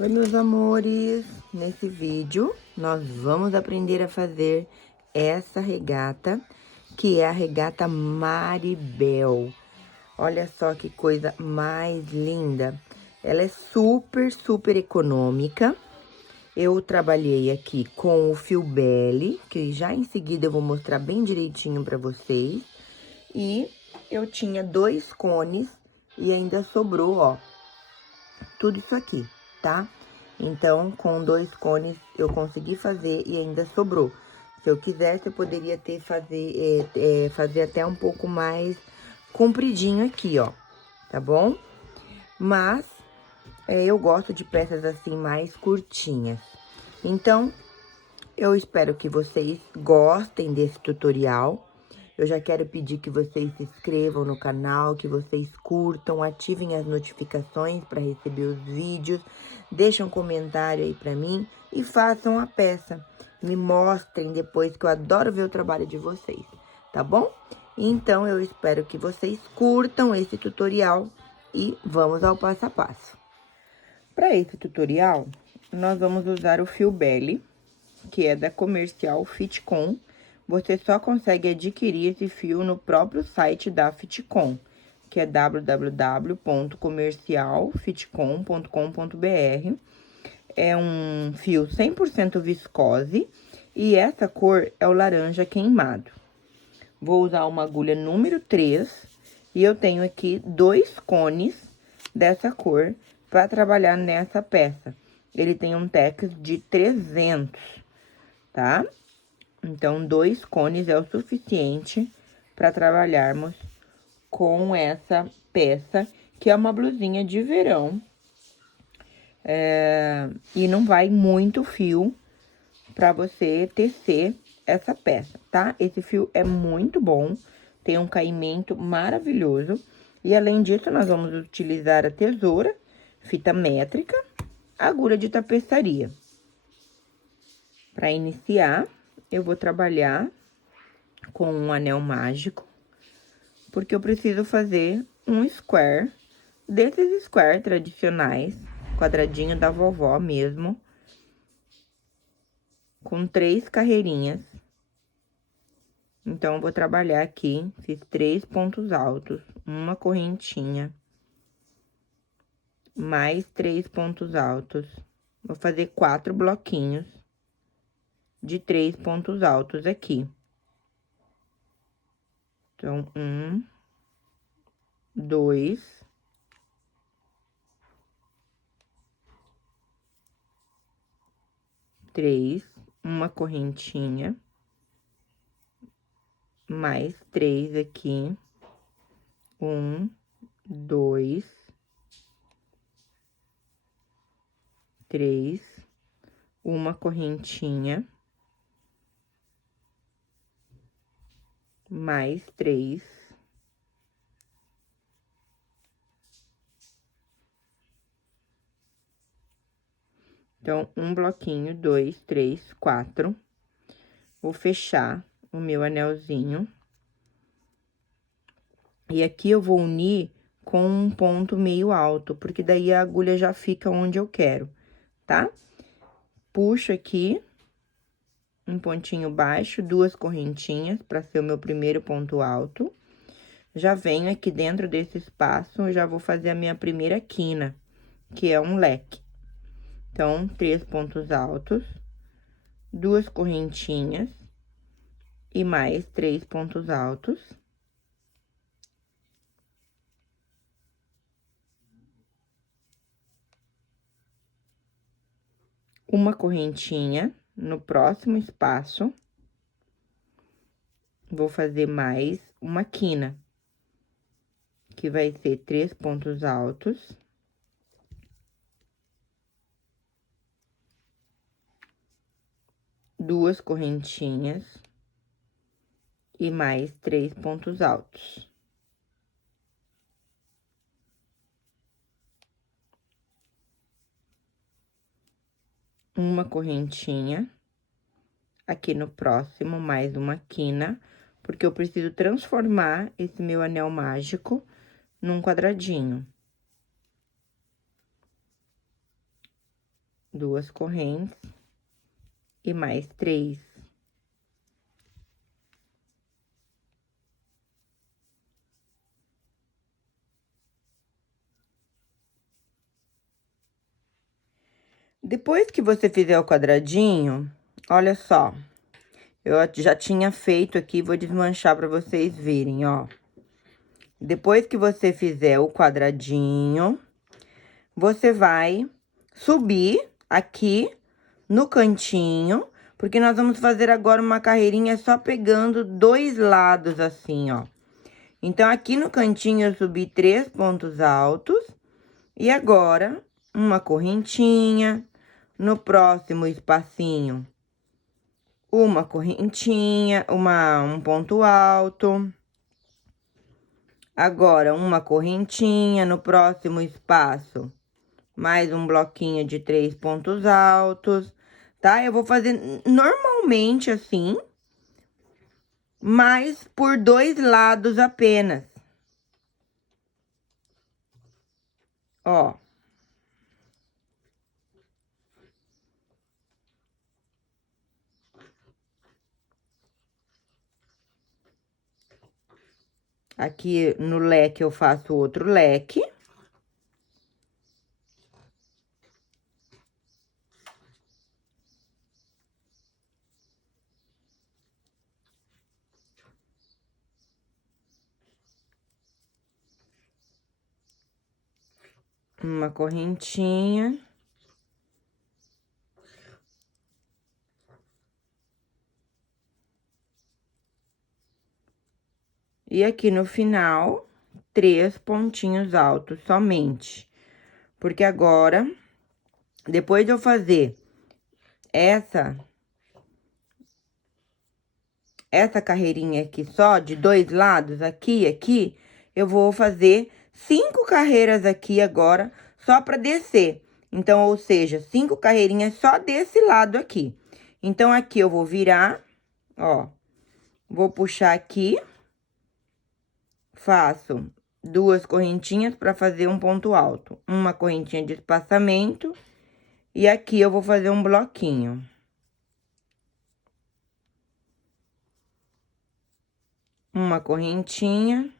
Oi, meus amores! Nesse vídeo, nós vamos aprender a fazer essa regata, que é a regata Maribel. Olha só que coisa mais linda! Ela é super, super econômica. Eu trabalhei aqui com o fio Belly, que já em seguida eu vou mostrar bem direitinho pra vocês. E eu tinha 2 cones e ainda sobrou, ó, tudo isso aqui, tá? Então, com 2 cones eu consegui fazer e ainda sobrou. Se eu quisesse, eu poderia fazer até um pouco mais compridinho aqui, ó, tá bom? Mas, eu gosto de peças assim mais curtinhas. Então, eu espero que vocês gostem desse tutorial. Eu já quero pedir que vocês se inscrevam no canal, que vocês curtam, ativem as notificações para receber os vídeos, deixem um comentário aí para mim e façam a peça. Me mostrem depois, que eu adoro ver o trabalho de vocês, tá bom? Então, eu espero que vocês curtam esse tutorial e vamos ao passo a passo. Para esse tutorial, nós vamos usar o fio Belly, que é da Comercial Fitcom. Você só consegue adquirir esse fio no próprio site da Fitcom, que é www.comercialfitcom.com.br. É um fio 100% viscose e essa cor é o laranja queimado. Vou usar uma agulha número 3 e eu tenho aqui 2 cones dessa cor para trabalhar nessa peça. Ele tem um tex de 300, tá? Então, 2 cones é o suficiente para trabalharmos com essa peça, que é uma blusinha de verão. E não vai muito fio para você tecer essa peça, tá? Esse fio é muito bom, tem um caimento maravilhoso. E além disso, nós vamos utilizar a tesoura, fita métrica, agulha de tapeçaria. Para iniciar, eu vou trabalhar com um anel mágico, porque eu preciso fazer um square, desses square tradicionais, quadradinho da vovó mesmo, com 3 carreirinhas. Então, eu vou trabalhar aqui, fiz 3 pontos altos, uma correntinha, mais 3 pontos altos. Vou fazer 4 bloquinhos de 3 pontos altos aqui. Então, 1, 2, 3, uma correntinha, mais 3 aqui. 1, 2, 3, uma correntinha, mais 3. Então, um bloquinho, 2, 3, 4. Vou fechar o meu anelzinho. E aqui eu vou unir com um ponto meio alto, porque daí a agulha já fica onde eu quero, tá? Puxo aqui um pontinho baixo, 2 correntinhas, para ser o meu primeiro ponto alto. Já venho aqui dentro desse espaço, já vou fazer a minha primeira quina, que é um leque. Então, 3 pontos altos, 2 correntinhas e mais 3 pontos altos. Uma correntinha no próximo espaço. Vou fazer mais uma quina, que vai ser 3 pontos altos. Duas correntinhas e mais 3 pontos altos. Uma correntinha, aqui no próximo, mais uma quina, porque eu preciso transformar esse meu anel mágico num quadradinho. 2 correntes e mais 3. Depois que você fizer o quadradinho, olha só, eu já tinha feito aqui, vou desmanchar para vocês verem, ó. Depois que você fizer o quadradinho, você vai subir aqui no cantinho, porque nós vamos fazer agora uma carreirinha só pegando 2 lados assim, ó. Então, aqui no cantinho eu subi 3 pontos altos, e agora, uma correntinha, no próximo espacinho, uma correntinha, um ponto alto. Agora, uma correntinha, no próximo espaço, mais um bloquinho de 3 pontos altos, tá? Eu vou fazer normalmente assim, mas por 2 lados apenas. Ó. Aqui no leque eu faço outro leque. Uma correntinha. E aqui no final, 3 pontinhos altos somente. Porque agora, depois de eu fazer essa carreirinha aqui só, de 2 lados, aqui e aqui, eu vou fazer 5 carreiras aqui agora, só pra descer. Então, ou seja, 5 carreirinhas só desse lado aqui. Então, aqui eu vou virar, ó, vou puxar aqui, faço 2 correntinhas pra fazer um ponto alto. Uma correntinha de espaçamento, e aqui eu vou fazer um bloquinho. Uma correntinha,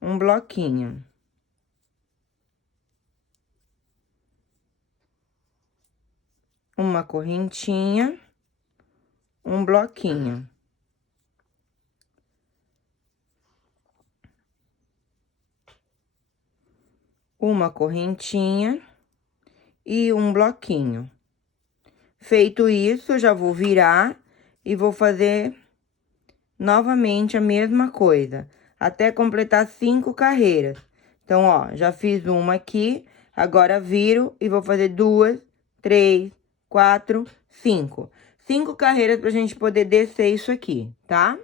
um bloquinho. Uma correntinha, um bloquinho. Uma correntinha e um bloquinho. Feito isso, já vou virar e vou fazer novamente a mesma coisa, até completar 5 carreiras. Então, ó, já fiz uma aqui, agora viro e vou fazer 2, 3, 4, 5. 5 carreiras pra gente poder descer isso aqui, tá?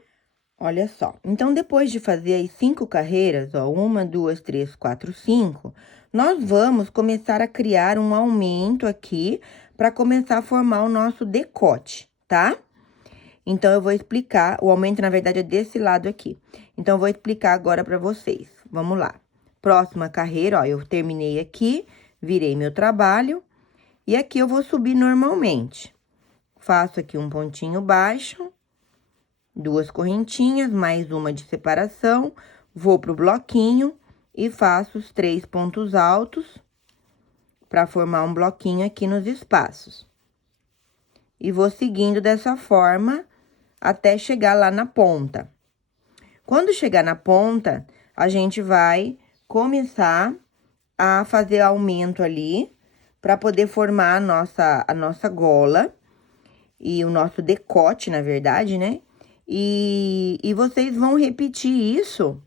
Olha só, então, depois de fazer as 5 carreiras, ó, 1, 2, 3, 4, 5, nós vamos começar a criar um aumento aqui para começar a formar o nosso decote, tá? Então, eu vou explicar, o aumento, na verdade, é desse lado aqui. Então, eu vou explicar agora para vocês. Vamos lá. Próxima carreira, ó, eu terminei aqui, virei meu trabalho, e aqui eu vou subir normalmente. Faço aqui um pontinho baixo, 2 correntinhas, mais uma de separação, vou pro bloquinho e faço os 3 pontos altos para formar um bloquinho aqui nos espaços. E vou seguindo dessa forma até chegar lá na ponta. Quando chegar na ponta, a gente vai começar a fazer aumento ali para poder formar a nossa gola e o nosso decote, na verdade, né? E vocês vão repetir isso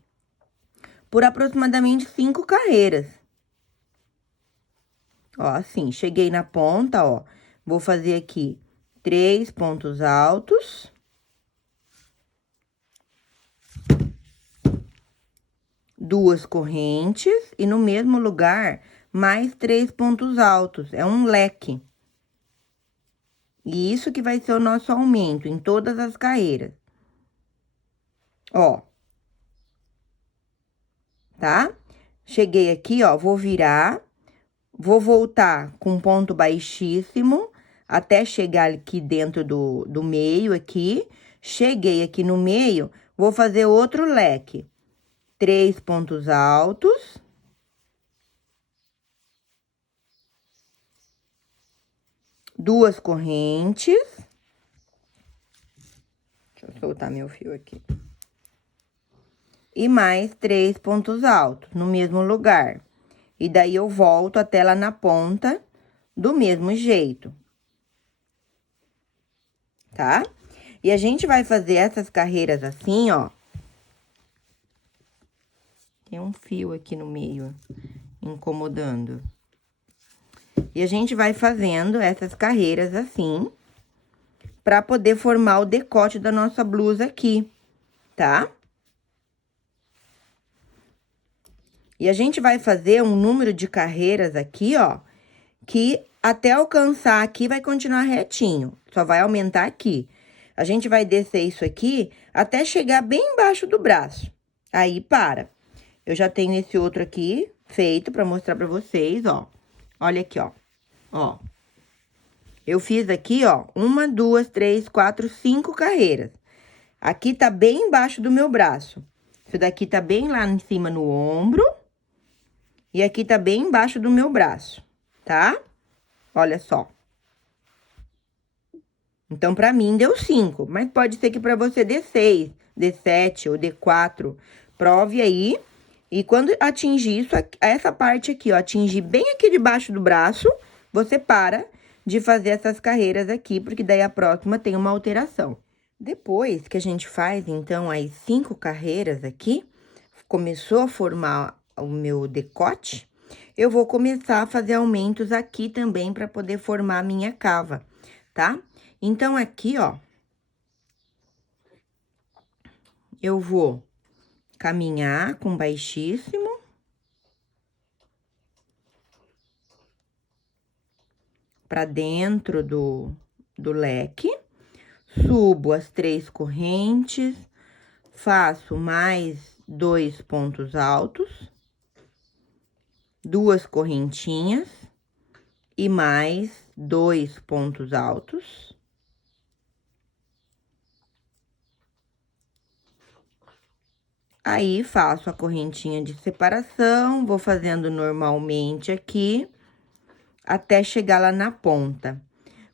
por aproximadamente 5 carreiras. Ó, assim, cheguei na ponta, ó, vou fazer aqui 3 pontos altos. Duas correntes e no mesmo lugar, mais 3 pontos altos. É um leque. E isso que vai ser o nosso aumento em todas as carreiras. Ó. Tá? Cheguei aqui, ó, vou virar, vou voltar com ponto baixíssimo até chegar aqui dentro do meio aqui. Cheguei aqui no meio, vou fazer outro leque. 3 pontos altos. Duas correntes. Deixa eu soltar meu fio aqui. E mais 3 pontos altos no mesmo lugar. E daí, eu volto até lá na ponta do mesmo jeito. Tá? E a gente vai fazer essas carreiras assim, ó. Tem um fio aqui no meio, incomodando. E a gente vai fazendo essas carreiras assim, pra poder formar o decote da nossa blusa aqui, tá? E a gente vai fazer um número de carreiras aqui, ó, que até alcançar aqui vai continuar retinho, só vai aumentar aqui. A gente vai descer isso aqui até chegar bem embaixo do braço. Aí, para. Eu já tenho esse outro aqui feito pra mostrar pra vocês, ó. Olha aqui, ó. Ó. Eu fiz aqui, ó, 1, 2, 3, 4, 5 carreiras. Aqui tá bem embaixo do meu braço. Isso daqui tá bem lá em cima no ombro. E aqui tá bem embaixo do meu braço, tá? Olha só. Então, pra mim, deu 5, mas pode ser que pra você dê 6, dê 7 ou dê 4. Prove aí. E quando atingir isso, essa parte aqui, ó, atingir bem aqui debaixo do braço, você para de fazer essas carreiras aqui, porque daí a próxima tem uma alteração. Depois que a gente faz, então, as 5 carreiras aqui, começou a formar o meu decote, eu vou começar a fazer aumentos aqui também para poder formar a minha cava, tá? Então, aqui, ó, eu vou caminhar com baixíssimo. Pra dentro do leque. Subo as 3 correntes. Faço mais 2 pontos altos. 2 correntinhas. E mais 2 pontos altos. Aí, faço a correntinha de separação, vou fazendo normalmente aqui, até chegar lá na ponta.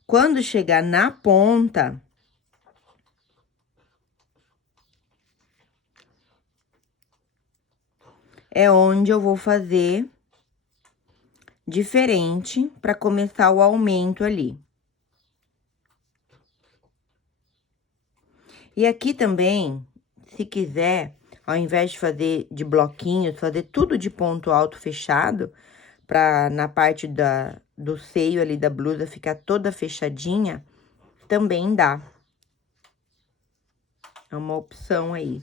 Quando chegar na ponta, é onde eu vou fazer diferente para começar o aumento ali. E aqui também, se quiser, ao invés de fazer de bloquinhos, fazer tudo de ponto alto fechado, pra na parte do seio ali da blusa ficar toda fechadinha, também dá. É uma opção aí.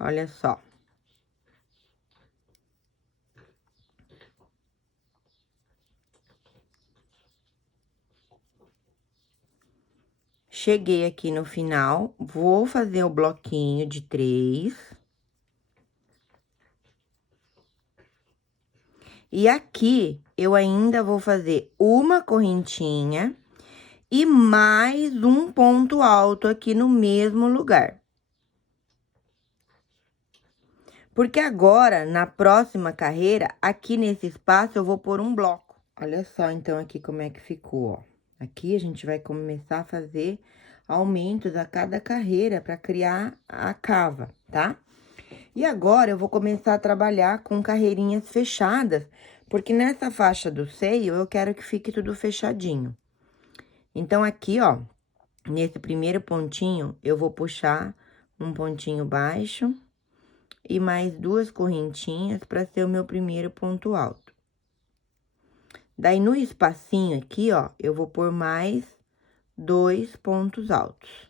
Olha só. Cheguei aqui no final, vou fazer o bloquinho de 3. E aqui, eu ainda vou fazer uma correntinha e mais um ponto alto aqui no mesmo lugar. Porque agora, na próxima carreira, aqui nesse espaço, eu vou pôr um bloco. Olha só, então, aqui como é que ficou, ó. Aqui, a gente vai começar a fazer aumentos a cada carreira para criar a cava, tá? E agora, eu vou começar a trabalhar com carreirinhas fechadas, porque nessa faixa do seio, eu quero que fique tudo fechadinho. Então, aqui, ó, nesse primeiro pontinho, eu vou puxar um pontinho baixo e mais 2 correntinhas para ser o meu primeiro ponto alto. Daí, no espacinho aqui, ó, eu vou pôr mais 2 pontos altos.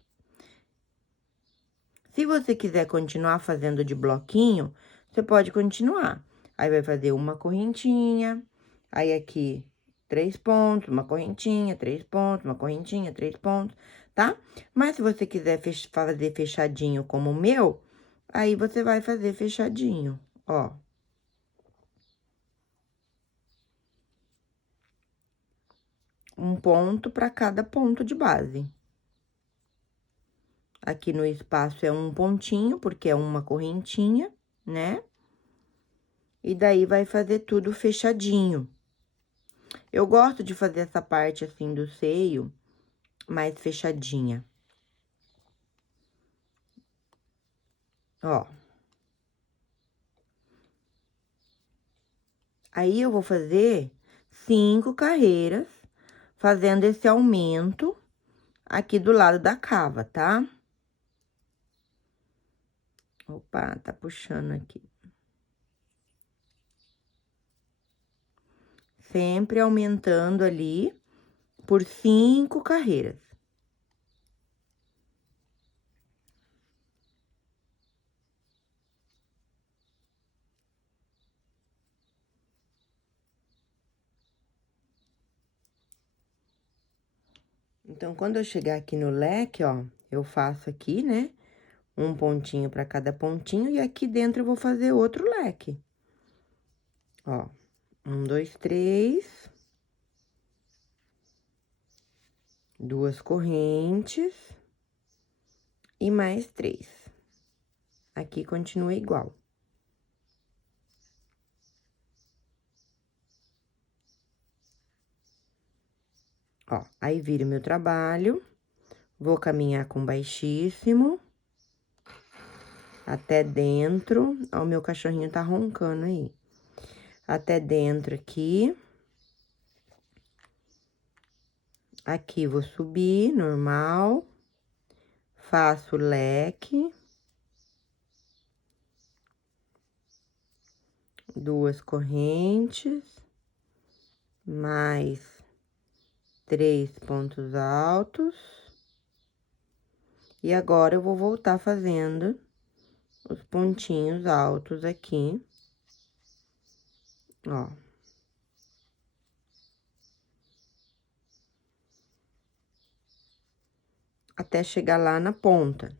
Se você quiser continuar fazendo de bloquinho, você pode continuar. Aí, vai fazer uma correntinha, aí aqui 3 pontos, uma correntinha, 3 pontos, uma correntinha, 3 pontos, tá? Mas se você quiser fazer fechadinho como o meu, aí você vai fazer fechadinho, ó. Um ponto para cada ponto de base. Aqui no espaço é um pontinho, porque é uma correntinha, né? E daí, vai fazer tudo fechadinho. Eu gosto de fazer essa parte, assim, do seio mais fechadinha. Ó. Aí, eu vou fazer 5 carreiras, fazendo esse aumento aqui do lado da cava, tá? Opa, tá puxando aqui. Sempre aumentando ali por 5 carreiras. Então, quando eu chegar aqui no leque, ó, eu faço aqui, né, um pontinho para cada pontinho, e aqui dentro eu vou fazer outro leque. Ó, 1, 2, 3. 2 correntes. E mais 3. Aqui continua igual. Ó, aí vira o meu trabalho, vou caminhar com baixíssimo até dentro. Ó, o meu cachorrinho tá roncando aí. Até dentro aqui. Aqui vou subir, normal. Faço leque. 2 correntes. Mais 3 pontos altos. E agora, eu vou voltar fazendo os pontinhos altos aqui. Ó. Até chegar lá na ponta.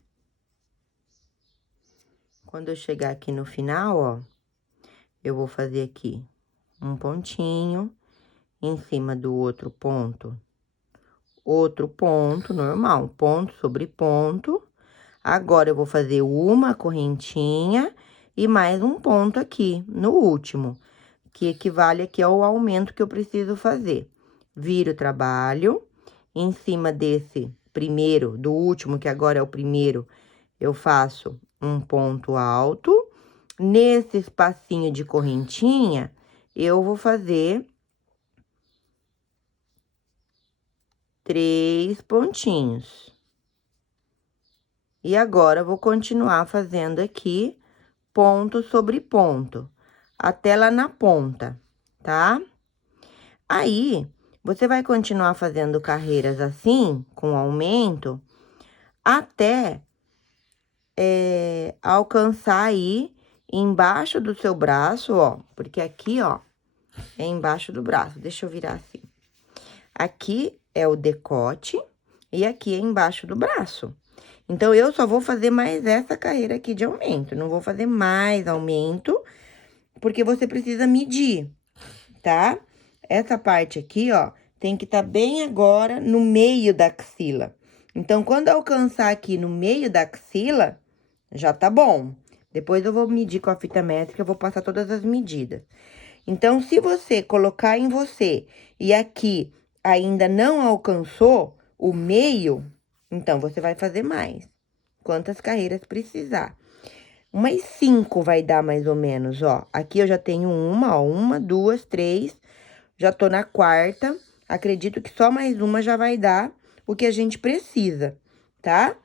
Quando eu chegar aqui no final, ó, eu vou fazer aqui um pontinho em cima do outro ponto normal, ponto sobre ponto. Agora, eu vou fazer uma correntinha e mais um ponto aqui no último, que equivale aqui ao aumento que eu preciso fazer. Viro o trabalho, em cima desse primeiro, do último, que agora é o primeiro, eu faço um ponto alto. Nesse espacinho de correntinha, eu vou fazer 3 pontinhos. E agora, vou continuar fazendo aqui ponto sobre ponto, até lá na ponta, tá? Aí, você vai continuar fazendo carreiras assim, com aumento, até alcançar aí embaixo do seu braço, ó, porque aqui, ó, é embaixo do braço. Deixa eu virar assim. Aqui é o decote e aqui é embaixo do braço. Então, eu só vou fazer mais essa carreira aqui de aumento, não vou fazer mais aumento, porque você precisa medir, tá? Essa parte aqui, ó, tem que estar bem agora no meio da axila. Então, quando alcançar aqui no meio da axila, já tá bom. Depois eu vou medir com a fita métrica, eu vou passar todas as medidas. Então, se você colocar em você e aqui ainda não alcançou o meio, então, você vai fazer mais. Quantas carreiras precisar. Umas 5 vai dar mais ou menos, ó. Aqui eu já tenho uma, ó. 1, 2, 3. Já tô na quarta. Acredito que só mais uma já vai dar o que a gente precisa, tá?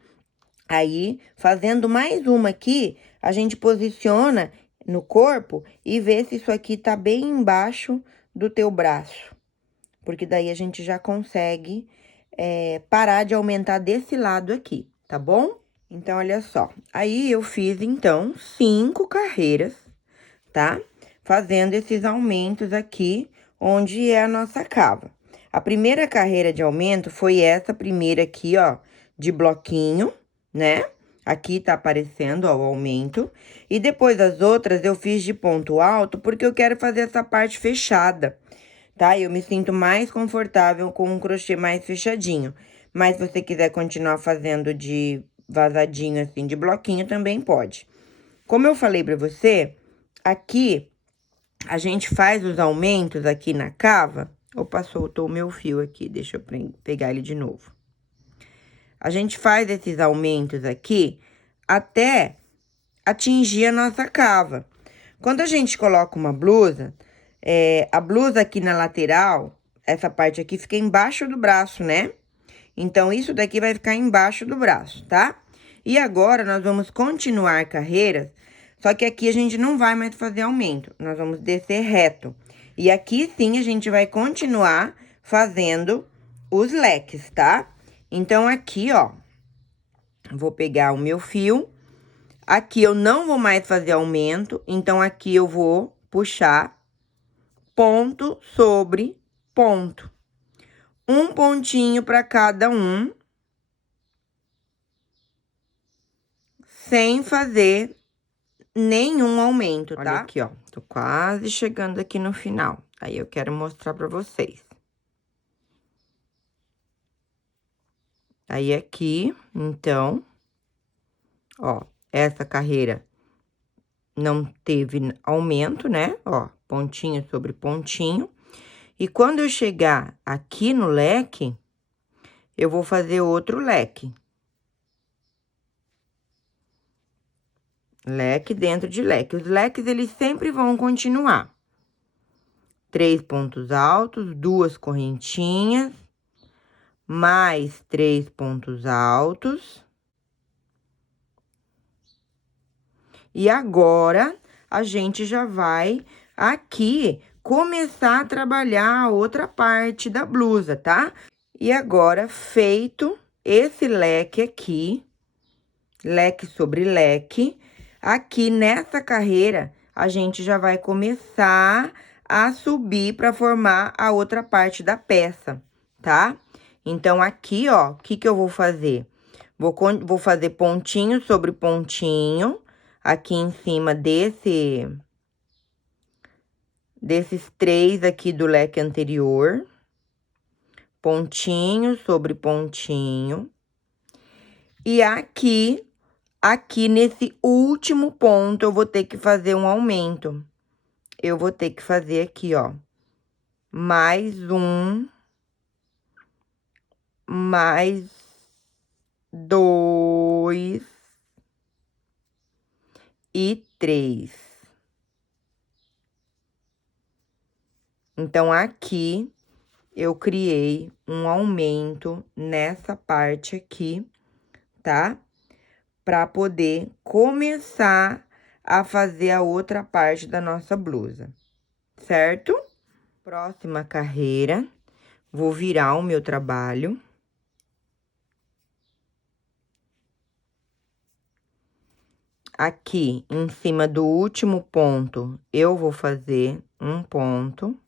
Aí, fazendo mais uma aqui, a gente posiciona no corpo e vê se isso aqui tá bem embaixo do teu braço. Porque daí a gente já consegue parar de aumentar desse lado aqui, tá bom? Então, olha só. Aí, eu fiz, então, 5 carreiras, tá? Fazendo esses aumentos aqui onde é a nossa cava. A primeira carreira de aumento foi essa primeira aqui, ó, de bloquinho, né? Aqui tá aparecendo, ó, o aumento. E depois as outras eu fiz de ponto alto, porque eu quero fazer essa parte fechada, tá? Eu me sinto mais confortável com um crochê mais fechadinho. Mas se você quiser continuar fazendo de vazadinho, assim, de bloquinho, também pode. Como eu falei pra você, aqui a gente faz os aumentos aqui na cava. Opa, soltou o meu fio aqui, deixa eu pegar ele de novo. A gente faz esses aumentos aqui até atingir a nossa cava. Quando a gente coloca uma blusa, a blusa aqui na lateral, essa parte aqui fica embaixo do braço, né? Então, isso daqui vai ficar embaixo do braço, tá? E agora, nós vamos continuar carreiras, só que aqui a gente não vai mais fazer aumento, nós vamos descer reto. E aqui, sim, a gente vai continuar fazendo os leques, tá? Então, aqui, ó, vou pegar o meu fio. Aqui eu não vou mais fazer aumento, então aqui eu vou puxar ponto sobre ponto. Um pontinho para cada um, sem fazer nenhum aumento, tá? Olha aqui, ó, tô quase chegando aqui no final. Aí eu quero mostrar pra vocês. Aí aqui, então, ó, essa carreira não teve aumento, né? Ó, pontinho sobre pontinho. E quando eu chegar aqui no leque, eu vou fazer outro leque. Leque dentro de leque. Os leques, eles sempre vão continuar. 3 pontos altos, 2 correntinhas, mais 3 pontos altos. E agora, a gente já vai aqui começar a trabalhar a outra parte da blusa, tá? E agora, feito esse leque aqui, leque sobre leque, aqui nessa carreira, a gente já vai começar a subir para formar a outra parte da peça, tá? Então, aqui, ó, o que que eu vou fazer? Vou fazer pontinho sobre pontinho, aqui em cima desses 3 aqui do leque anterior. Pontinho sobre pontinho. E aqui nesse último ponto, eu vou ter que fazer um aumento. Eu vou ter que fazer aqui, ó, mais um, mais 2 e 3. Então, aqui, eu criei um aumento nessa parte aqui, tá? Pra poder começar a fazer a outra parte da nossa blusa, certo? Próxima carreira, vou virar o meu trabalho. Aqui, em cima do último ponto, eu vou fazer um ponto.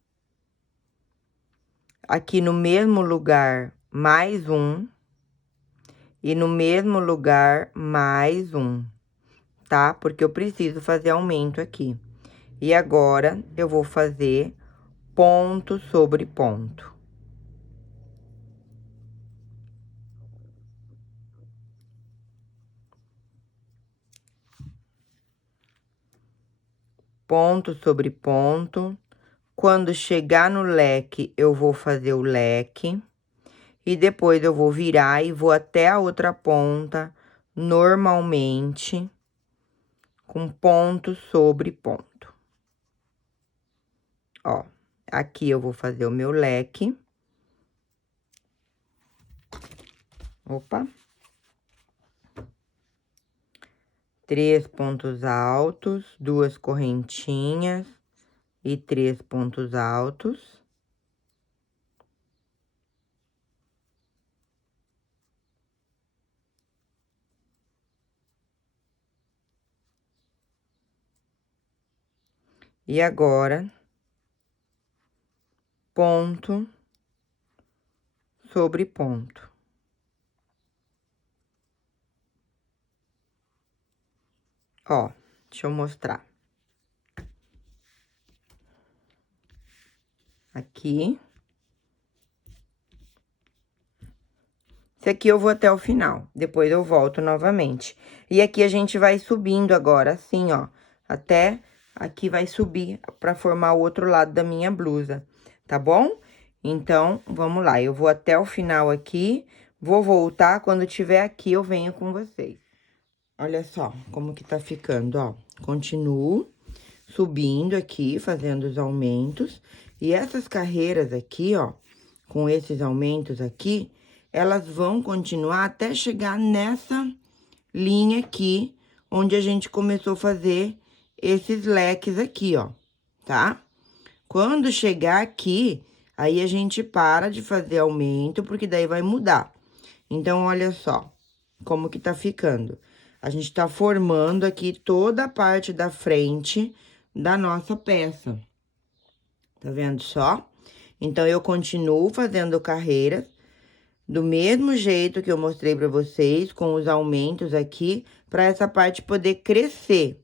Aqui no mesmo lugar, mais um. E no mesmo lugar, mais um, tá? Porque eu preciso fazer aumento aqui. E agora, eu vou fazer ponto sobre ponto. Ponto sobre ponto. Quando chegar no leque, eu vou fazer o leque. E depois eu vou virar e vou até a outra ponta, normalmente, com ponto sobre ponto. Ó, aqui eu vou fazer o meu leque. Opa. 3 pontos altos, 2 correntinhas e 3 pontos altos. E agora, ponto sobre ponto. Ó, deixa eu mostrar. Aqui. Esse aqui eu vou até o final, depois eu volto novamente. E aqui a gente vai subindo agora, assim, ó, até aqui vai subir pra formar o outro lado da minha blusa, tá bom? Então, vamos lá, eu vou até o final aqui, vou voltar, quando tiver aqui eu venho com vocês. Olha só como que tá ficando, ó. Continuo subindo aqui, fazendo os aumentos. E essas carreiras aqui, ó, com esses aumentos aqui, elas vão continuar até chegar nessa linha aqui, onde a gente começou a fazer esses leques aqui, ó, tá? Quando chegar aqui, aí a gente para de fazer aumento, porque daí vai mudar. Então, olha só como que tá ficando. A gente tá formando aqui toda a parte da frente da nossa peça. Tá vendo só? Então, eu continuo fazendo carreiras do mesmo jeito que eu mostrei pra vocês, com os aumentos aqui, pra essa parte poder crescer.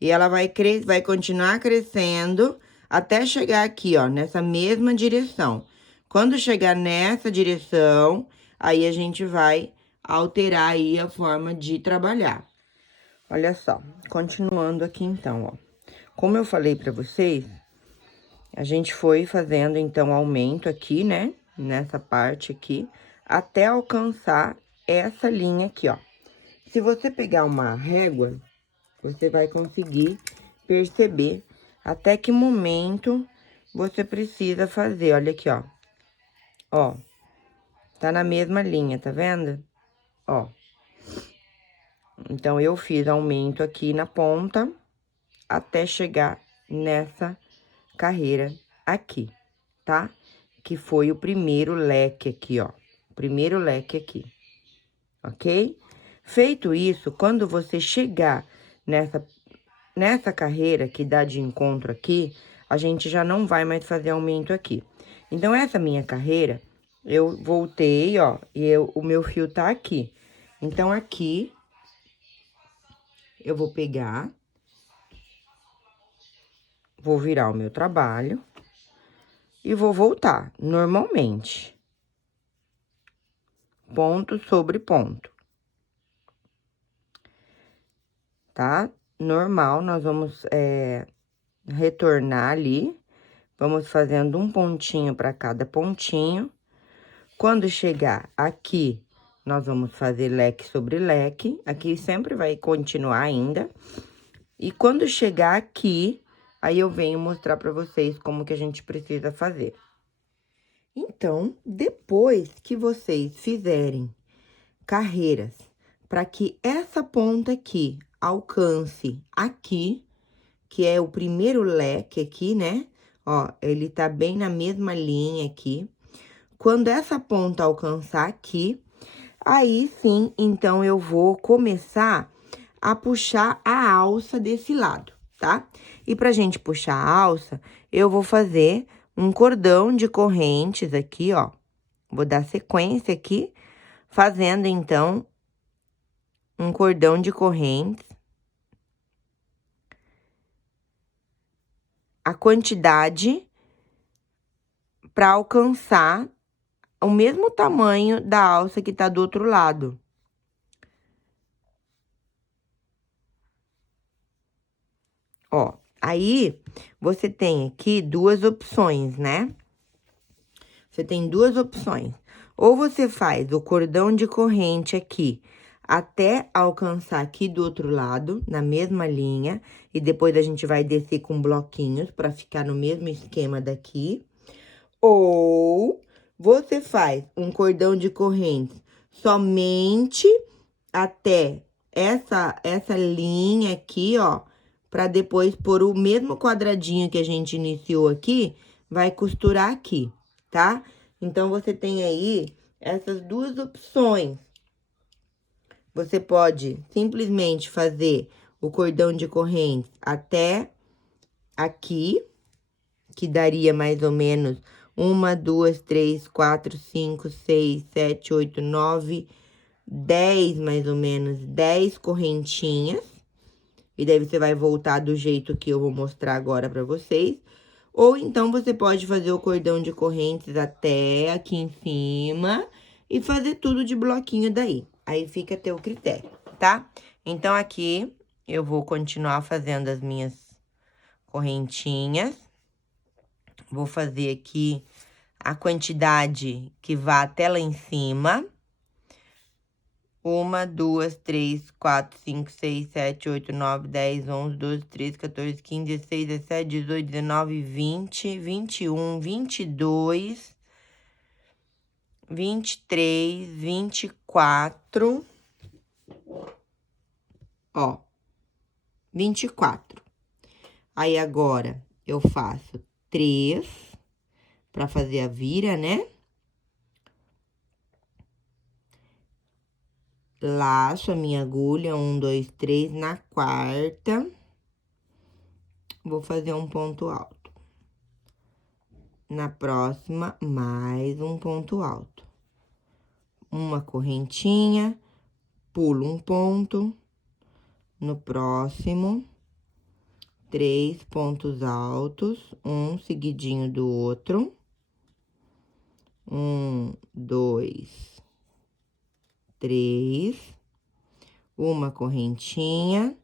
E ela vai continuar crescendo até chegar aqui, ó, nessa mesma direção. Quando chegar nessa direção, aí a gente vai alterar aí a forma de trabalhar. Olha só, continuando aqui então, ó. Como eu falei pra vocês, a gente foi fazendo então aumento aqui, né, nessa parte aqui, até alcançar essa linha aqui, ó. Se você pegar uma régua, você vai conseguir perceber até que momento você precisa fazer. Olha aqui, ó. Ó, tá na mesma linha, tá vendo? Ó. Então, eu fiz aumento aqui na ponta até chegar nessa carreira aqui, tá? Que foi o primeiro leque aqui, ó. Primeiro leque aqui, ok? Feito isso, quando você chegar nessa carreira que dá de encontro aqui, a gente já não vai mais fazer aumento aqui. Então, essa minha carreira, eu voltei, ó, e o meu fio tá aqui. Então, aqui, eu vou pegar, vou virar o meu trabalho e vou voltar normalmente. Ponto sobre ponto. Tá? Normal, nós vamos retornar ali. Vamos fazendo um pontinho para cada pontinho. Quando chegar aqui, nós vamos fazer leque sobre leque. Aqui sempre vai continuar ainda. E quando chegar aqui, aí eu venho mostrar para vocês como que a gente precisa fazer. Então, depois que vocês fizerem carreiras para que essa ponta aqui alcance aqui, que é o primeiro leque aqui, né? Ó, ele tá bem na mesma linha aqui. Quando essa ponta alcançar aqui, aí sim, então, eu vou começar a puxar a alça desse lado, tá? E pra gente puxar a alça, eu vou fazer um cordão de correntes aqui, ó. Vou dar sequência aqui, fazendo, então, um cordão de correntes. A quantidade para alcançar o mesmo tamanho da alça que tá do outro lado. Ó, aí, você tem aqui duas opções, né? Você tem duas opções. Ou você faz o cordão de corrente aqui, até alcançar aqui do outro lado, na mesma linha, e depois a gente vai descer com bloquinhos para ficar no mesmo esquema daqui. Ou você faz um cordão de corrente somente até essa linha aqui, ó, para depois pôr o mesmo quadradinho que a gente iniciou aqui, vai costurar aqui, tá? Então, você tem aí essas duas opções. Você pode simplesmente fazer o cordão de corrente até aqui, que daria mais ou menos 1, 2, 3, 4, 5, 6, 7, 8, 9, 10 mais ou menos, 10 correntinhas. E daí você vai voltar do jeito que eu vou mostrar agora pra vocês. Ou então, você pode fazer o cordão de correntes até aqui em cima e fazer tudo de bloquinho daí. Aí fica a teu critério, tá? Então, aqui eu vou continuar fazendo as minhas correntinhas. Vou fazer aqui a quantidade que vá até lá em cima. 1, 2, 3, 4, 5, 6, 7, 8, 9, 10, 11, 12, 13, 14, 15, 16, 17, 18, 19, 20, 21, 22, 23, 24, ó, 24. Aí, agora, eu faço 3 pra fazer a vira, né? Laço a minha agulha, 1, 2, 3, na quarta, vou fazer um ponto alto. Na próxima, mais um ponto alto. Uma correntinha, pulo um ponto. No próximo, 3 pontos altos, um seguidinho do outro. 1, 2, 3. Uma correntinha,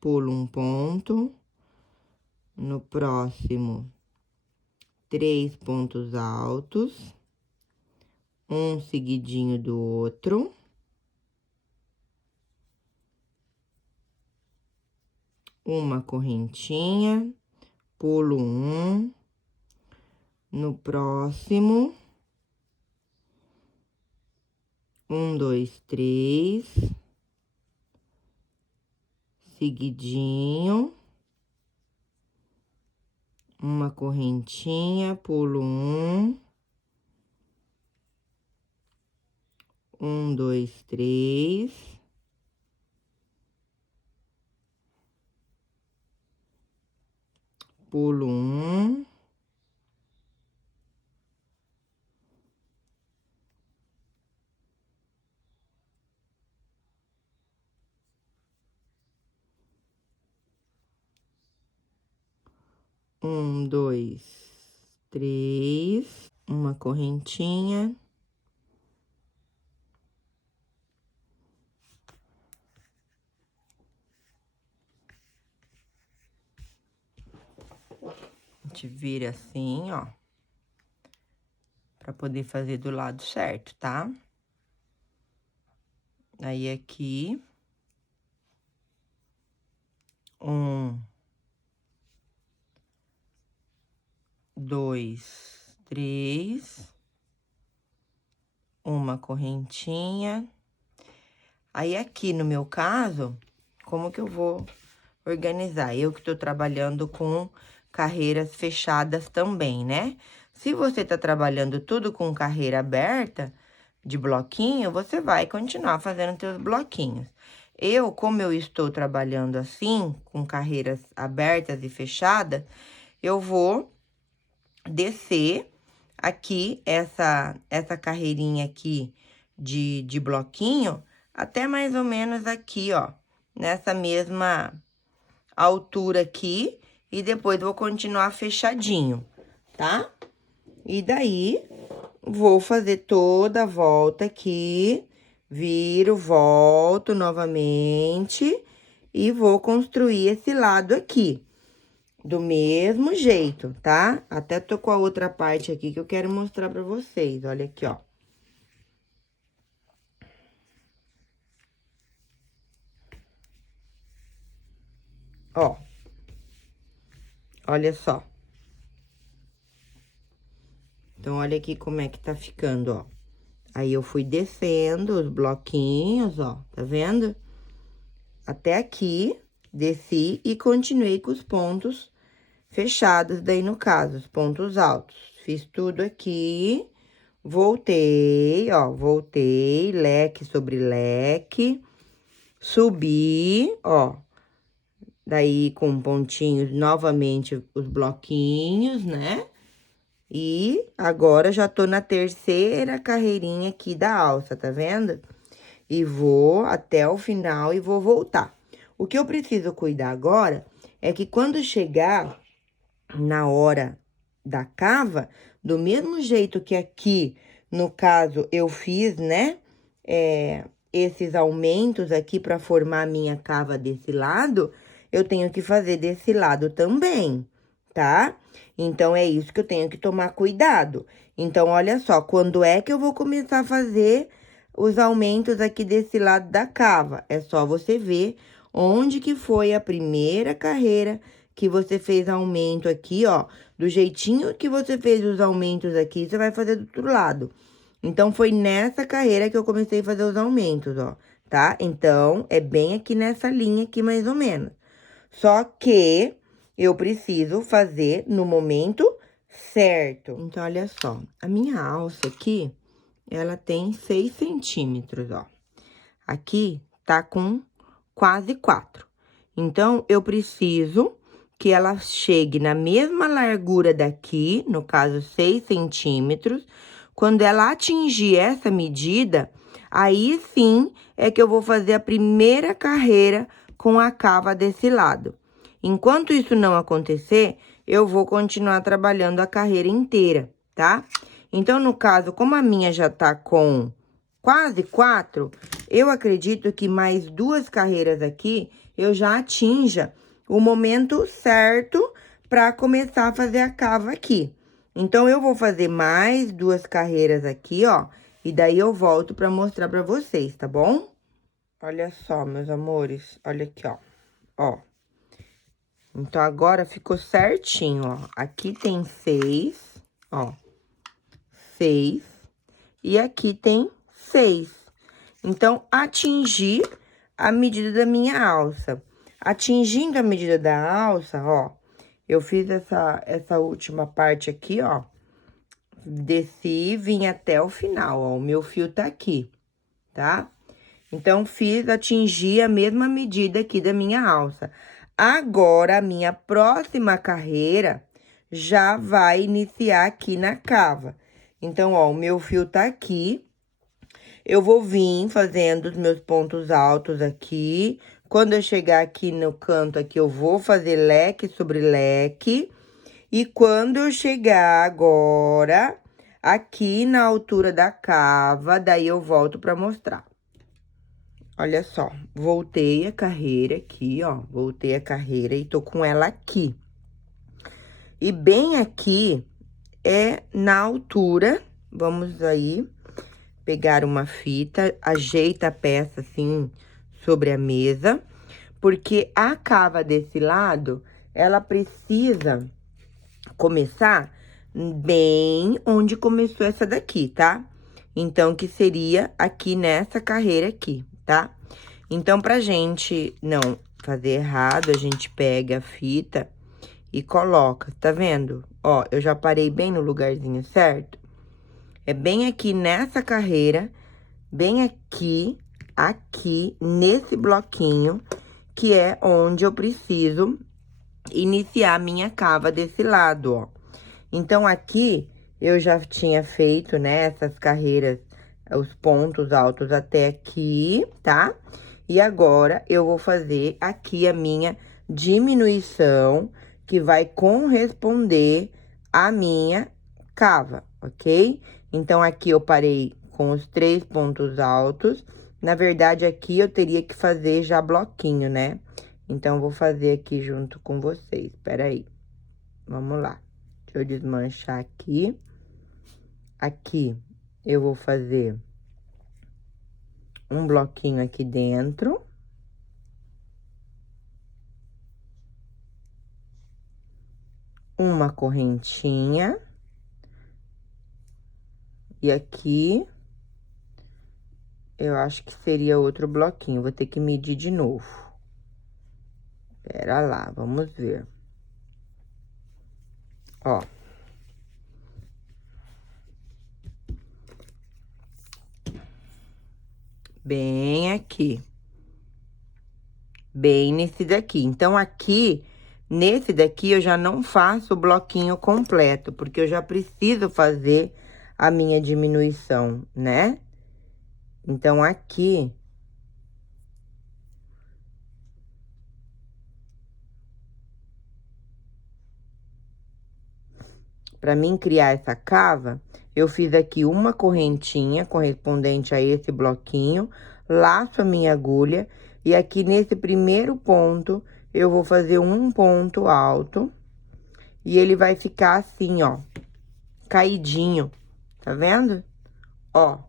pulo um ponto. No próximo, 3 pontos altos, um seguidinho do outro. Uma correntinha, pulo um. No próximo, 1, 2, 3. Seguidinho. Uma correntinha, pulo um. 1, 2, 3. Pulo um. Um, 2, 3. Uma correntinha. A gente vira assim, ó. Pra poder fazer do lado certo, tá? Aí, aqui. 1, 2, 3. Uma correntinha. Aí, aqui no meu caso, como que eu vou organizar? Eu que tô trabalhando com carreiras fechadas também, né? Se você tá trabalhando tudo com carreira aberta, de bloquinho, você vai continuar fazendo seus bloquinhos. Eu, como eu estou trabalhando assim, com carreiras abertas e fechadas, eu vou descer aqui essa carreirinha aqui de bloquinho até mais ou menos aqui, ó, nessa mesma altura aqui, e depois vou continuar fechadinho, tá? E daí, vou fazer toda a volta aqui, viro, volto novamente e vou construir esse lado aqui. Do mesmo jeito, tá? Até tô com a outra parte aqui que eu quero mostrar pra vocês. Olha aqui, ó. Ó. Olha só. Então, olha aqui como é que tá ficando, ó. Aí, eu fui descendo os bloquinhos, ó. Tá vendo? Até aqui, desci e continuei com os pontos fechados, daí no caso, os pontos altos. Fiz tudo aqui, voltei, ó, voltei, leque sobre leque, subi, ó, daí com pontinhos, novamente, os bloquinhos, né? E agora já tô na terceira carreirinha aqui da alça, tá vendo? E vou até o final e vou voltar. O que eu preciso cuidar agora é que quando chegar na hora da cava, do mesmo jeito que aqui, no caso, eu fiz, né, esses aumentos aqui para formar a minha cava desse lado, eu tenho que fazer desse lado também, tá? Então, é isso que eu tenho que tomar cuidado. Então, olha só, quando é que eu vou começar a fazer os aumentos aqui desse lado da cava? É só você ver onde que foi a primeira carreira que você fez aumento aqui, ó. Do jeitinho que você fez os aumentos aqui, você vai fazer do outro lado. Então, foi nessa carreira que eu comecei a fazer os aumentos, ó, tá? Então, é bem aqui nessa linha aqui, mais ou menos. Só que eu preciso fazer no momento certo. Então, olha só, a minha alça aqui, ela tem 6 centímetros, ó. Aqui tá com quase 4. Então, eu preciso que ela chegue na mesma largura daqui, no caso 6 centímetros. Quando ela atingir essa medida, aí sim é que eu vou fazer a primeira carreira com a cava desse lado. Enquanto isso não acontecer, eu vou continuar trabalhando a carreira inteira, tá? Então, no caso, como a minha já tá com quase 4, eu acredito que mais 2 carreiras aqui, eu já atinja o momento certo para começar a fazer a cava aqui. Então, eu vou fazer mais 2 carreiras aqui, ó, e daí eu volto para mostrar para vocês, tá bom? Olha só, meus amores, olha aqui, ó, ó. Então, agora ficou certinho, ó. Aqui tem 6, ó, 6, e aqui tem 6. Então, atingir a medida da minha alça. Atingindo a medida da alça, ó, eu fiz essa última parte aqui, ó. Desci e vim até o final, ó. O meu fio tá aqui, tá? Então, atingi a mesma medida aqui da minha alça. Agora, a minha próxima carreira já vai iniciar aqui na cava. Então, ó, o meu fio tá aqui. Eu vou vir fazendo os meus pontos altos aqui. Quando eu chegar aqui no canto aqui, eu vou fazer leque sobre leque. E quando eu chegar agora, aqui na altura da cava, daí eu volto pra mostrar. Olha só, voltei a carreira aqui, ó. Voltei a carreira e tô com ela aqui. E bem aqui é na altura, vamos aí pegar uma fita, ajeita a peça assim sobre a mesa, porque a cava desse lado, ela precisa começar bem onde começou essa daqui, tá? Então, que seria aqui nessa carreira aqui, tá? Então, pra gente não fazer errado, a gente pega a fita e coloca, tá vendo? Ó, eu já parei bem no lugarzinho certo. É bem aqui nessa carreira, bem aqui, nesse bloquinho, que é onde eu preciso iniciar a minha cava desse lado, ó. Então, aqui, eu já tinha feito, né, essas carreiras, os pontos altos até aqui, tá? E agora, eu vou fazer aqui a minha diminuição, que vai corresponder à minha cava, ok? Então, aqui eu parei com os 3 pontos altos. Na verdade, aqui eu teria que fazer já bloquinho, né? Então, vou fazer aqui junto com vocês. Espera aí. Vamos lá. Deixa eu desmanchar aqui. Aqui, eu vou fazer um bloquinho aqui dentro. Uma correntinha. E aqui, eu acho que seria outro bloquinho. Vou ter que medir de novo. Pera lá, vamos ver. Ó. Bem aqui. Bem nesse daqui. Então, aqui Nesse daqui, eu já não faço o bloquinho completo, porque eu já preciso fazer a minha diminuição, né? Então, aqui... Para mim criar essa cava, eu fiz aqui uma correntinha correspondente a esse bloquinho, laço a minha agulha, e aqui nesse primeiro ponto, eu vou fazer um ponto alto, e ele vai ficar assim, ó, caidinho, tá vendo? Ó,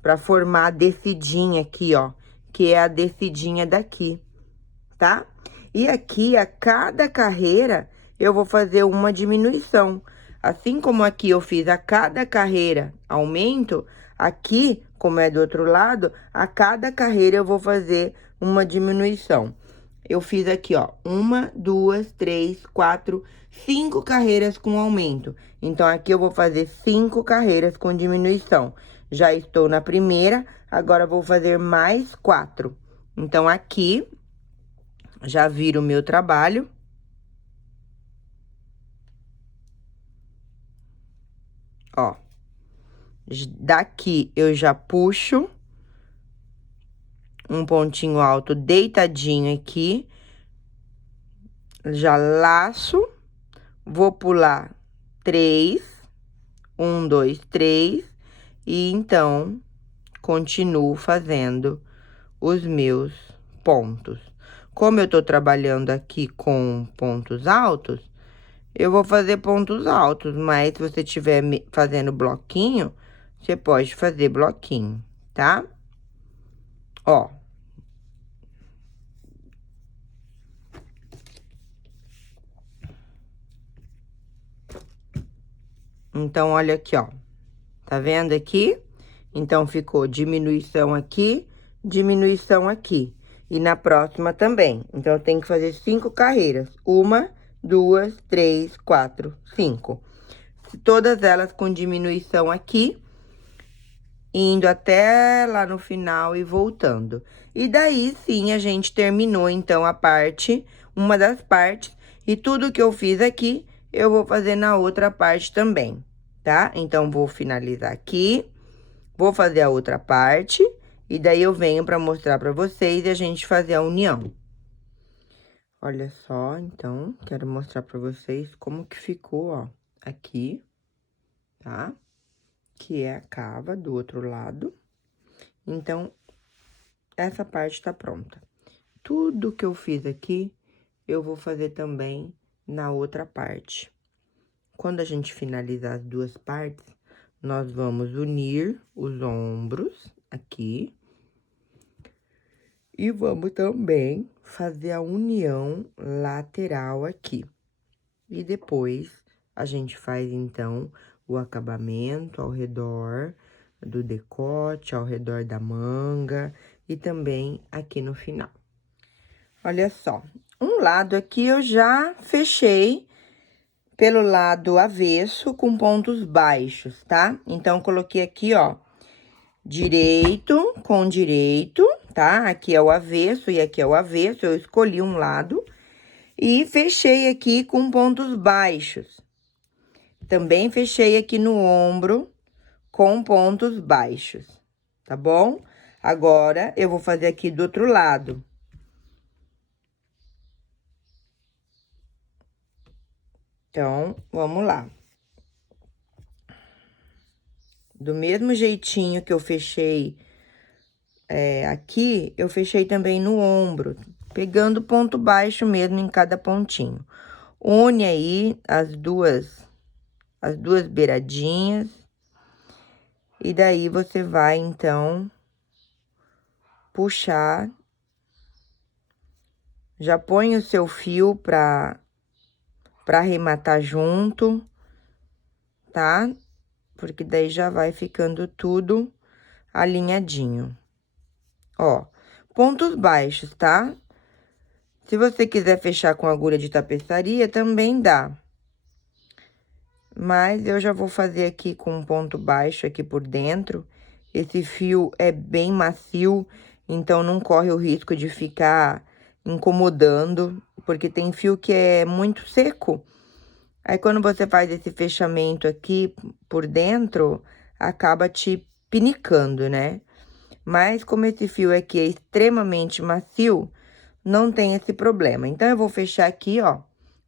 pra formar a descidinha aqui, ó, que é a descidinha daqui, tá? E aqui, a cada carreira, eu vou fazer uma diminuição. Assim como aqui eu fiz a cada carreira aumento, aqui, como é do outro lado, a cada carreira eu vou fazer uma diminuição. Eu fiz aqui, ó, 1, 2, 3, 4, 5 carreiras com aumento. Então, aqui eu vou fazer 5 carreiras com diminuição. Já estou na primeira, agora vou fazer mais 4. Então, aqui, já viro o meu trabalho. Ó, daqui eu já puxo um pontinho alto deitadinho aqui, já laço, vou pular 3, 1, 2, 3, e então continuo fazendo os meus pontos. Como eu tô trabalhando aqui com pontos altos, eu vou fazer pontos altos, mas se você estiver fazendo bloquinho, você pode fazer bloquinho, tá? Ó. Então, olha aqui, ó. Tá vendo aqui? Então, ficou diminuição aqui, diminuição aqui. E na próxima também. Então, eu tenho que fazer 5 carreiras. 1, 2, 3, 4, 5. Todas elas com diminuição aqui, indo até lá no final e voltando. E daí, sim, a gente terminou, então, a parte, uma das partes. E tudo que eu fiz aqui, eu vou fazer na outra parte também, tá? Então, vou finalizar aqui, vou fazer a outra parte, e daí eu venho pra mostrar pra vocês e a gente fazer a união. Olha só, então, quero mostrar pra vocês como que ficou, ó, aqui, tá? Que é a cava do outro lado. Então, essa parte tá pronta. Tudo que eu fiz aqui, eu vou fazer também na outra parte. Quando a gente finalizar as duas partes, nós vamos unir os ombros aqui. E vamos também fazer a união lateral aqui. E depois, a gente faz, então, o acabamento ao redor do decote, ao redor da manga e também aqui no final. Olha só, um lado aqui eu já fechei pelo lado avesso com pontos baixos, tá? Então, coloquei aqui, ó, direito com direito, tá? Aqui é o avesso e aqui é o avesso, eu escolhi um lado e fechei aqui com pontos baixos. Também fechei aqui no ombro com pontos baixos, tá bom? Agora, eu vou fazer aqui do outro lado. Então, vamos lá. Do mesmo jeitinho que eu fechei aqui, eu fechei também no ombro, pegando ponto baixo mesmo em cada pontinho. Une aí as duas beiradinhas. E daí, você vai, então, puxar. Já põe o seu fio pra arrematar junto, tá? Porque daí já vai ficando tudo alinhadinho. Ó, pontos baixos, tá? Se você quiser fechar com agulha de tapeçaria, também dá. Mas eu já vou fazer aqui com um ponto baixo aqui por dentro. Esse fio é bem macio, então não corre o risco de ficar incomodando, porque tem fio que é muito seco. Aí, quando você faz esse fechamento aqui por dentro, acaba te pinicando, né? Mas como esse fio aqui é extremamente macio, não tem esse problema. Então, eu vou fechar aqui, ó,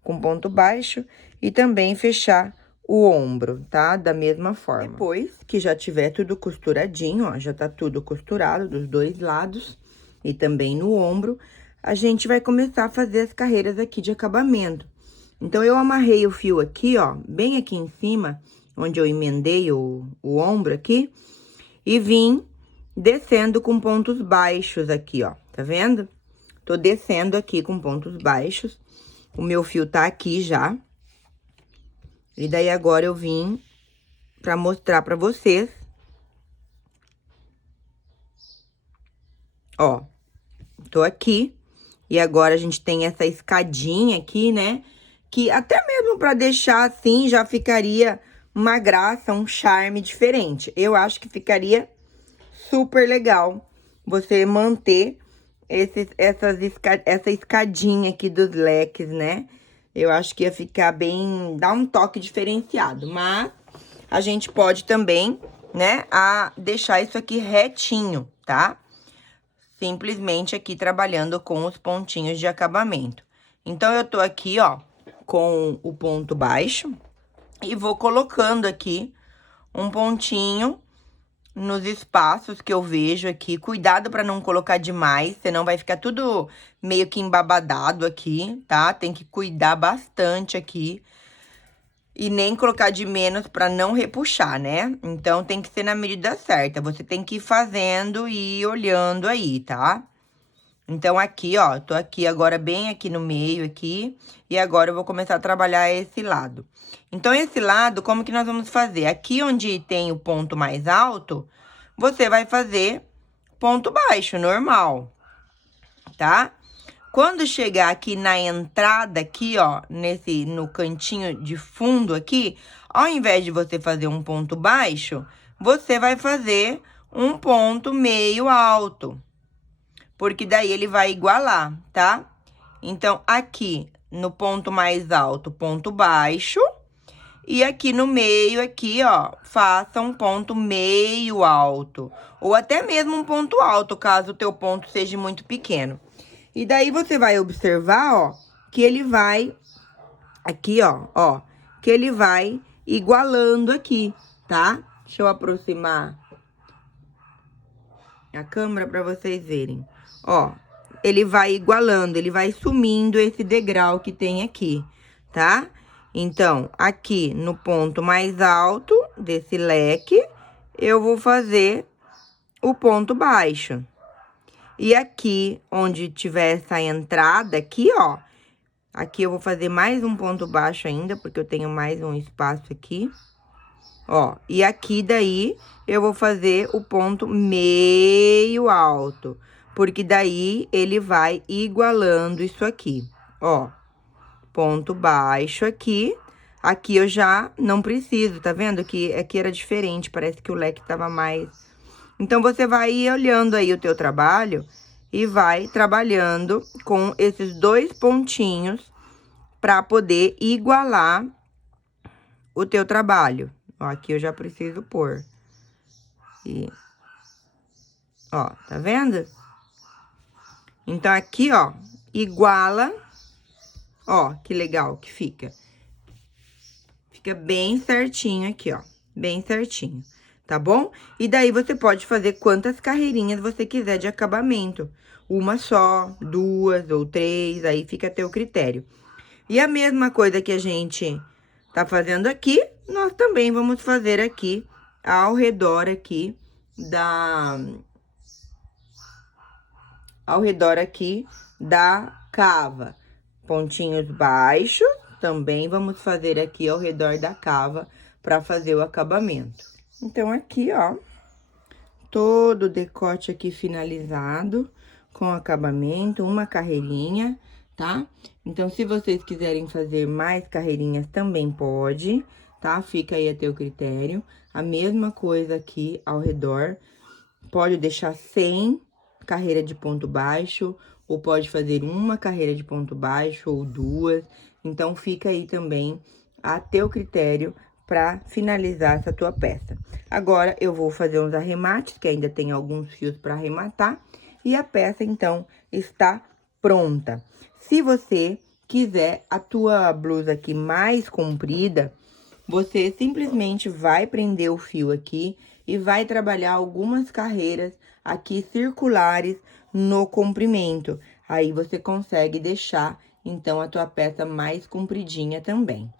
com ponto baixo e também fechar o ombro, tá? Da mesma forma. Depois que já tiver tudo costuradinho, ó, já tá tudo costurado dos dois lados e também no ombro, a gente vai começar a fazer as carreiras aqui de acabamento. Então, eu amarrei o fio aqui, ó, bem aqui em cima, onde eu emendei o ombro aqui, e vim descendo com pontos baixos aqui, ó, tá vendo? Tô descendo aqui com pontos baixos, o meu fio tá aqui já. E daí, agora, eu vim pra mostrar pra vocês. Ó, tô aqui, e agora a gente tem essa escadinha aqui, né? Que até mesmo pra deixar assim, já ficaria uma graça, um charme diferente. Eu acho que ficaria super legal você manter essa escadinha aqui dos leques, né? Eu acho que ia ficar bem, dar um toque diferenciado, mas a gente pode também, né, deixar isso aqui retinho, tá? Simplesmente aqui trabalhando com os pontinhos de acabamento. Então, eu tô aqui, ó, com o ponto baixo e vou colocando aqui um pontinho nos espaços que eu vejo aqui. Cuidado para não colocar demais, senão vai ficar tudo meio que embabadado aqui, tá? Tem que cuidar bastante aqui. E nem colocar de menos para não repuxar, né? Então, tem que ser na medida certa. Você tem que ir fazendo e ir olhando aí, tá? Então, aqui, ó, tô aqui agora bem aqui no meio aqui. E agora, eu vou começar a trabalhar esse lado. Então, esse lado, como que nós vamos fazer? Aqui onde tem o ponto mais alto, você vai fazer ponto baixo, normal, tá? Quando chegar aqui na entrada, aqui, ó, no cantinho de fundo aqui, ao invés de você fazer um ponto baixo, você vai fazer um ponto meio alto. Porque daí ele vai igualar, tá? Então, aqui no ponto mais alto, ponto baixo. E aqui no meio, aqui, ó, faça um ponto meio alto. Ou até mesmo um ponto alto, caso o teu ponto seja muito pequeno. E daí, você vai observar, ó, que ele vai, aqui, ó, que ele vai igualando aqui, tá? Deixa eu aproximar a câmera pra vocês verem. Ó, ele vai igualando, ele vai sumindo esse degrau que tem aqui, tá? Então, aqui no ponto mais alto desse leque, eu vou fazer o ponto baixo. E aqui, onde tiver essa entrada aqui, ó, aqui eu vou fazer mais um ponto baixo ainda, porque eu tenho mais um espaço aqui. Ó, e aqui daí, eu vou fazer o ponto meio alto, porque daí ele vai igualando isso aqui, ó. Ponto baixo aqui. Aqui eu já não preciso, tá vendo? Que aqui era diferente, parece que o leque tava mais... Então, você vai ir olhando aí o teu trabalho e vai trabalhando com esses dois pontinhos pra poder igualar o teu trabalho. Ó, aqui eu já preciso pôr. E... Ó, tá vendo? Então, aqui, ó, iguala... Ó, que legal que fica. Fica bem certinho aqui, ó. Bem certinho, tá bom? E daí, você pode fazer quantas carreirinhas você quiser de acabamento. Uma só, duas ou três, aí fica a teu critério. E a mesma coisa que a gente tá fazendo aqui, nós também vamos fazer aqui, ao redor aqui da cava. Pontinhos baixos, também vamos fazer aqui ao redor da cava para fazer o acabamento. Então, aqui, ó, todo o decote aqui finalizado com acabamento, uma carreirinha, tá? Então, se vocês quiserem fazer mais carreirinhas, também pode, tá? Fica aí a teu critério. A mesma coisa aqui ao redor, pode deixar sem carreira de ponto baixo ou pode fazer uma carreira de ponto baixo ou duas. Então, fica aí também a teu critério para finalizar essa tua peça. Agora, eu vou fazer uns arremates, que ainda tem alguns fios para arrematar, e a peça, então, está pronta. Se você quiser a tua blusa aqui mais comprida, você simplesmente vai prender o fio aqui e vai trabalhar algumas carreiras aqui circulares no comprimento. Aí, você consegue deixar, então, a tua peça mais compridinha também.